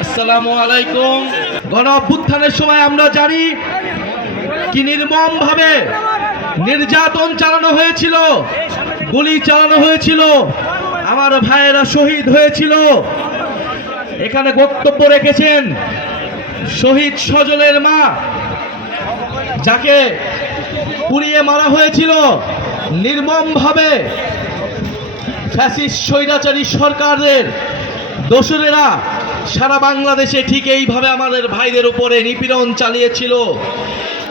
আসসালামু আলাইকুম। গণ অভ্যুত্থানের সময় আমরা জানি কি নির্মম ভাবে নির্যাতন চালানো হয়েছিল, গুলি চালানো হয়েছিল, আমার ভাইয়েরা শহীদ হয়েছিল। এখানে বক্তব্য রেখেছেন শহীদ সজলের মা, যাকে পুড়িয়ে মারা হয়েছিল। নির্মম ভাবে ফ্যাসিস্ট, স্বৈরাচারী সরকারের দোসরেরা, সারা বাংলাদেশে ঠিক এইভাবে আমাদের ভাইদের উপরে নিপীড়ন চালিয়েছিল।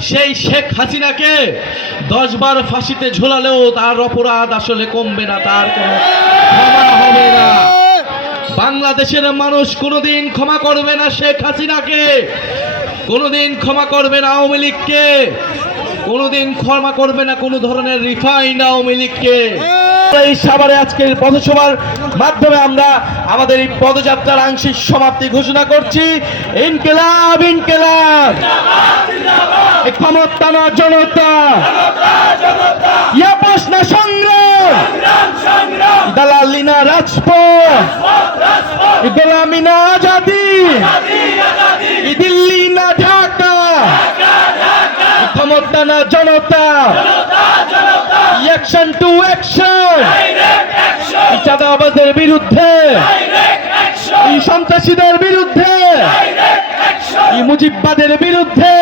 সেই শেখ হাসিনাকে দশ বার ফাঁসিতে ঝোলালেও তার অপরাধ আসলে কমবে না, তার কোনো ক্ষমা হবে না। বাংলাদেশের মানুষ কোনোদিন ক্ষমা করবে না শেখ হাসিনাকে, কোনোদিন ক্ষমা করবে না আওয়ামী লীগকে, কোনোদিন ক্ষমা করবে না কোনো ধরনের রিফাইন আওয়ামী লীগকে। এই সাভারে আজকের পথসভার মাধ্যমে আমরা আমাদের এই পদযাত্রার আংশিক সমাপ্তি ঘোষণা করছি। ইনকেলাব ইনকেলাব! এই ক্ষমতানা জনতা! ইয়াপস না সংগ্রাম! দালালিনা রাজপথ! এই গোলামি না, আজাদি! দিল্লি না, ঢাকা! ক্ষমতা না, জনতা! অ্যাকশন টু অ্যাকশন চাঁদাবাদের বিরুদ্ধে। এই সন্ত্রাসীদের বিরুদ্ধে। এই মুজিববাদের বিরুদ্ধে।